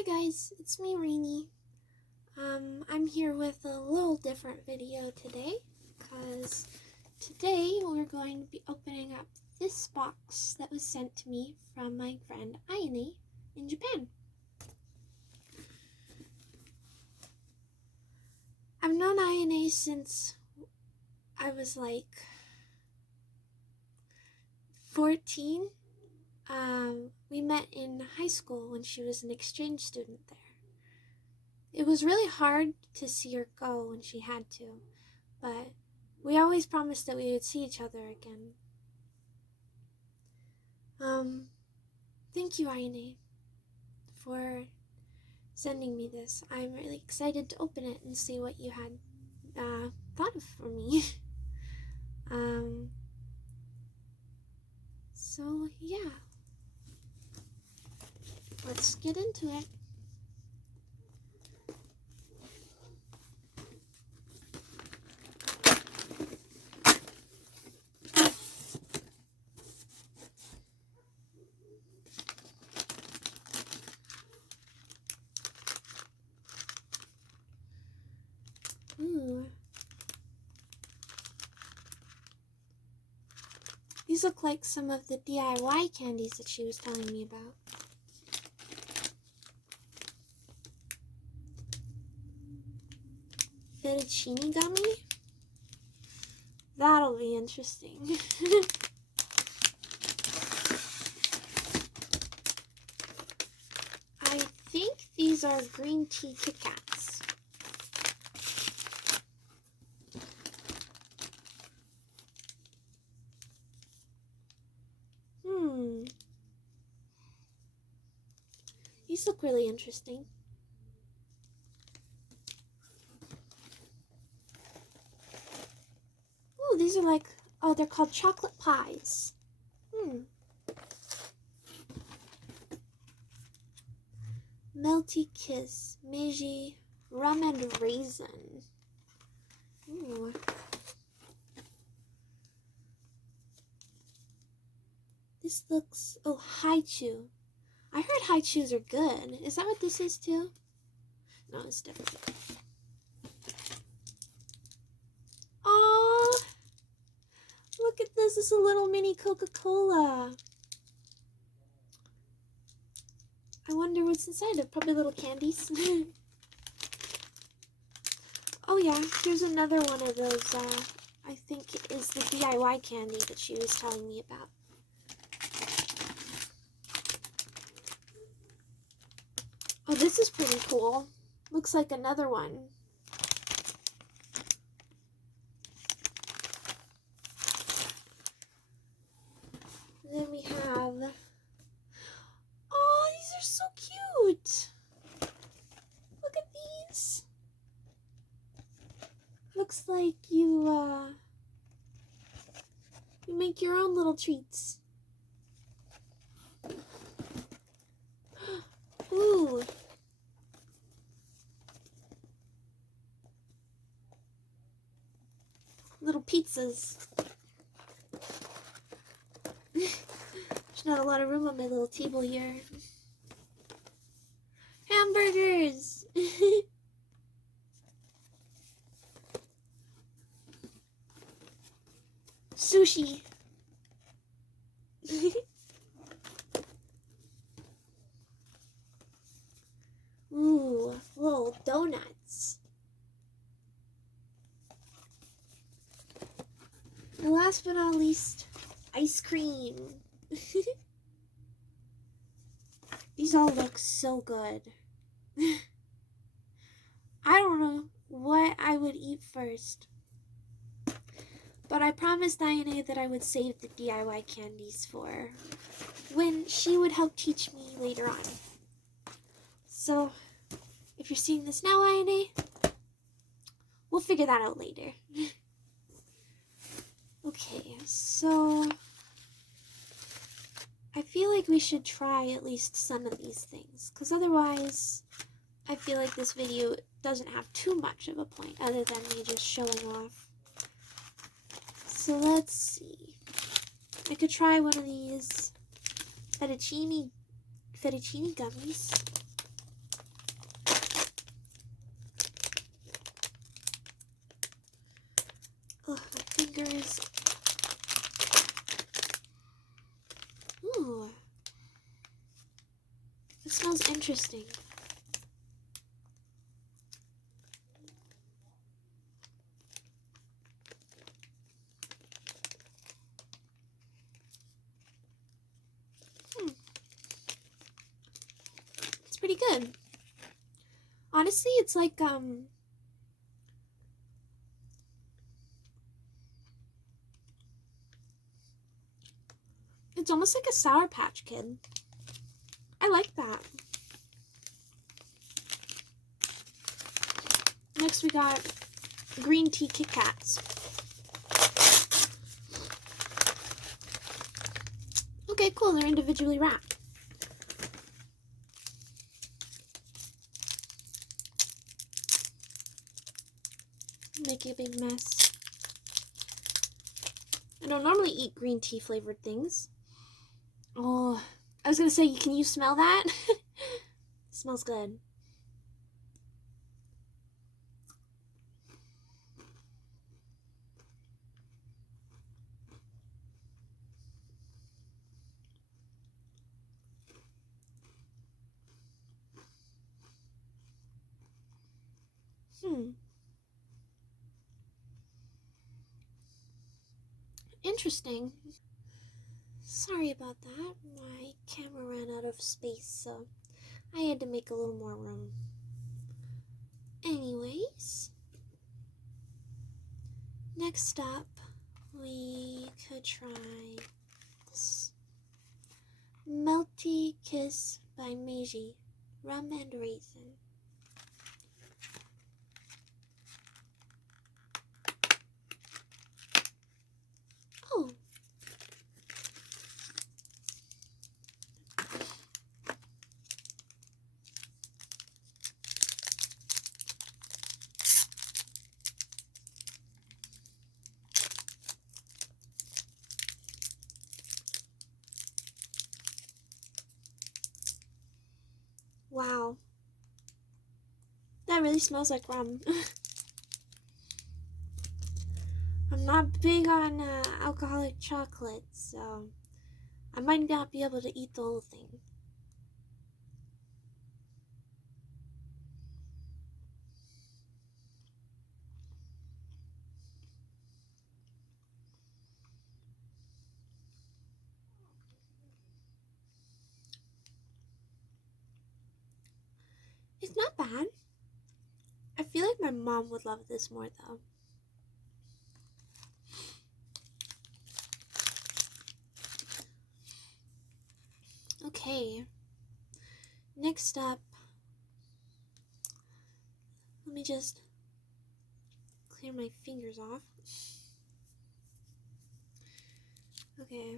Hi guys, it's me Rainy. I'm here with a little different video today because today we're going to be opening up this box that was sent to me from my friend Ayane in Japan. I've known Ayane since I was like 14. We met in high school when she was an exchange student there. It was really hard to see her go when she had to, but we always promised that we would see each other again. Thank you, Ayane, for sending me this. I'm really excited to open it and see what you had thought of for me. So yeah, let's get into it. Ooh. These look like some of the DIY candies that she was telling me about. Fettuccine gummy? That'll be interesting. I think these are green tea Kit Kats. These look really interesting. Ooh, these are like, oh, they're called chocolate pies. Melty Kiss, Meiji, Rum and Raisin. Ooh. This looks, oh, Haichu. I heard Haichus are good. Is that what this is too? No, it's different. Aww! Look at this. This is a little mini Coca-Cola. I wonder what's inside it. Probably little candies. Oh yeah, here's another one of those, I think it is the DIY candy that she was telling me about. Oh, this is pretty cool. Looks like another one. Then we have, oh, these are so cute. Look at these. Looks like you make your own little treats. Ooh. Little pizzas. There's not a lot of room on my little table here. Hamburgers! Sushi! Ooh, little donuts. And last but not least, ice cream. These all look so good. I don't know what I would eat first. But I promised Ayane that I would save the DIY candies for when she would help teach me later on. So, if you're seeing this now, Ayane, we'll figure that out later. Okay, so I feel like we should try at least some of these things, because otherwise I feel like this video doesn't have too much of a point other than me just showing off. So let's see. I could try one of these fettuccine gummies. there is... Ooh. It smells interesting. It's pretty good. Honestly, it's like, it's almost like a Sour Patch Kid. I like that. Next we got green tea Kit Kats. Okay, cool, they're individually wrapped. Making a big mess. I don't normally eat green tea flavored things. Oh, I was gonna say, can you smell that? It smells good. Interesting. Sorry about that. My camera ran out of space, so I had to make a little more room. Anyways, next up, we could try this Melty Kiss by Meiji, rum and raisin. Oh. Wow. That really smells like rum. I'm not big on alcoholic chocolate, so I might not be able to eat the whole thing. It's not bad. I feel like my mom would love this more though. Okay. Next up, let me just clear my fingers off. Okay.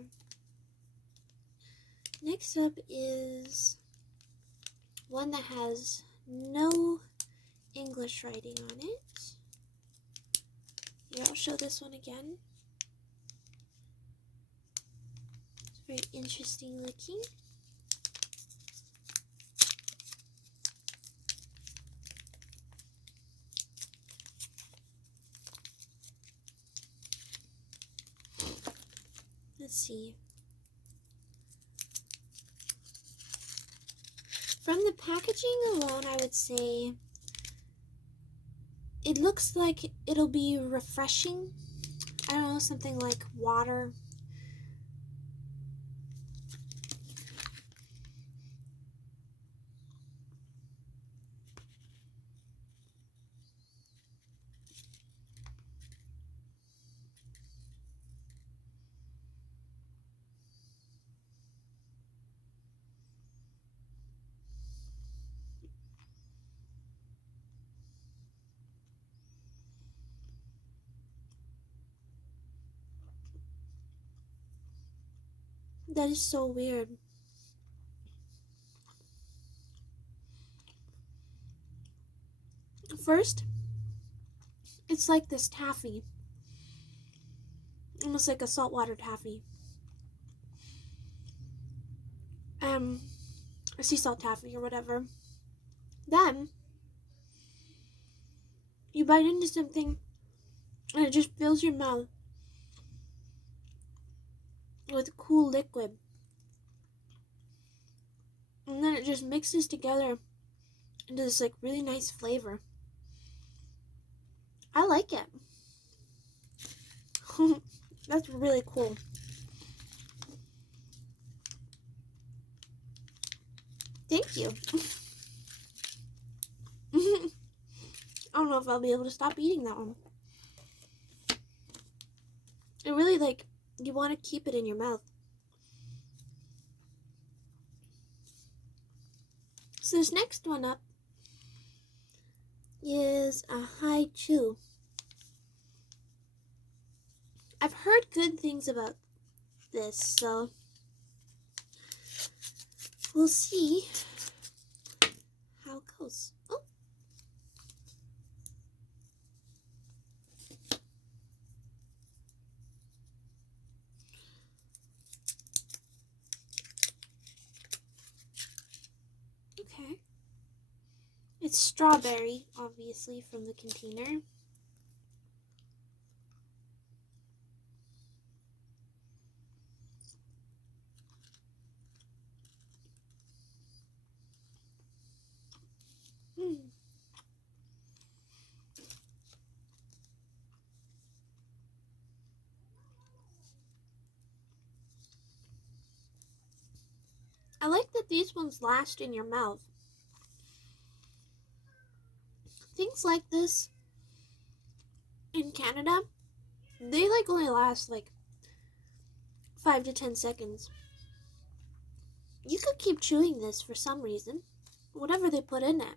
Next up is one that has no English writing on it. Here, I'll show this one again. It's very interesting looking. Let's see. From the packaging alone, I would say it looks like it'll be refreshing. I don't know, something like water. That is so weird. First, it's like this taffy. Almost like a saltwater taffy. A sea salt taffy or whatever. Then, you bite into something and it just fills your mouth. with cool liquid. And then it just mixes together into this like really nice flavor. I like it. That's really cool. Thank you. I don't know if I'll be able to stop eating that one. It really, like, you want to keep it in your mouth. So this next one up is a high chew. I've heard good things about this, so we'll see how it goes. Oh. Okay. It's strawberry, obviously, from the container. I like that these ones last in your mouth. Things like this in Canada, they like only last like 5 to 10 seconds. You could keep chewing this for some reason, whatever they put in it.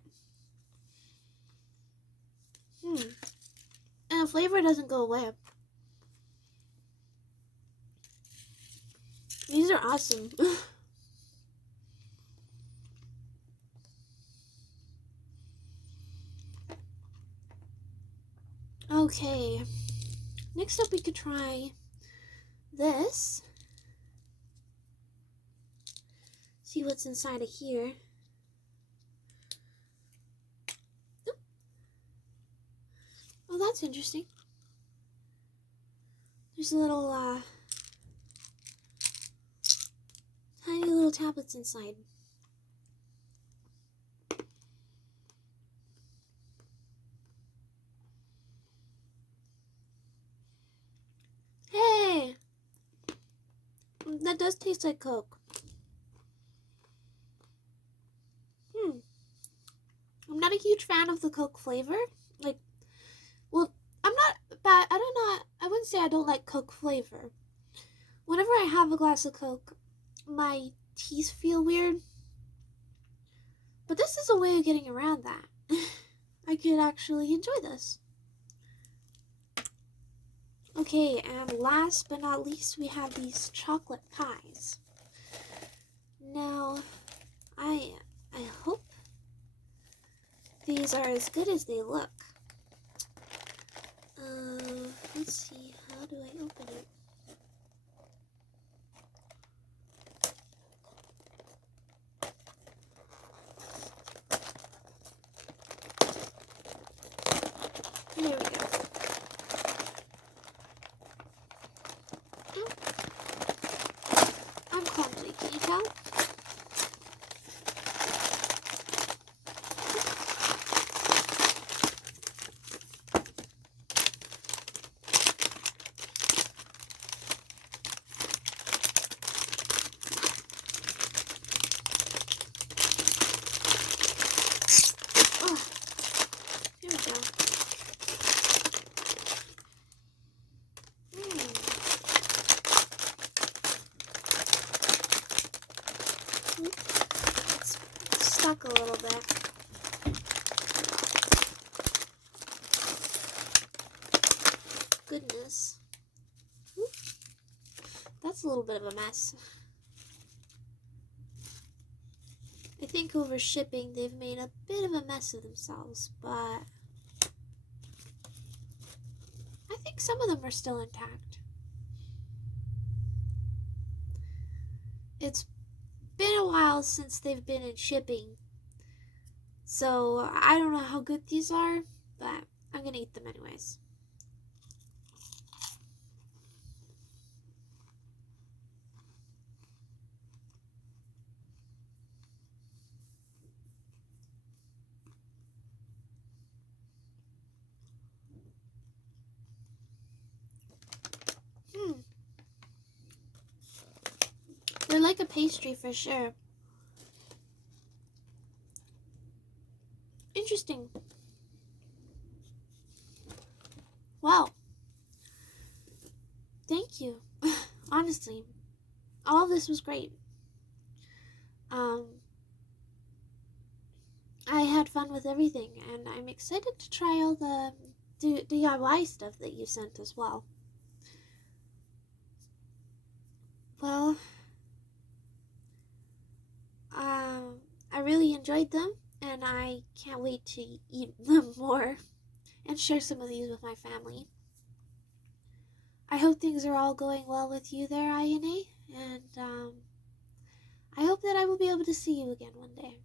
And the flavor doesn't go away. These are awesome. Okay, next up we could try this. See what's inside of here. Oop. Oh, that's interesting. There's a little, tiny little tablets inside. Hey! That does taste like Coke. I'm not a huge fan of the Coke flavor. Like, well, I'm not bad. I wouldn't say I don't like Coke flavor. Whenever I have a glass of Coke, my teeth feel weird. But this is a way of getting around that. I could actually enjoy this. Okay, and last but not least, we have these chocolate pies. Now, I hope these are as good as they look. Let's see, how do I open it? There we go. I'm clumsy, can you tell? Stuck a little bit. Goodness. That's a little bit of a mess. I think over shipping they've made a bit of a mess of themselves, but I think some of them are still intact. It's been a while since they've been in shipping, so I don't know how good these are, but I'm gonna eat them anyways. like a pastry for sure. Interesting. Wow. Thank you. Honestly, all of this was great. Um, I had fun with everything, and I'm excited to try all the DIY stuff that you sent as well. Well, I really enjoyed them, and I can't wait to eat them more and share some of these with my family. I hope things are all going well with you there, Ayane, and I hope that I will be able to see you again one day.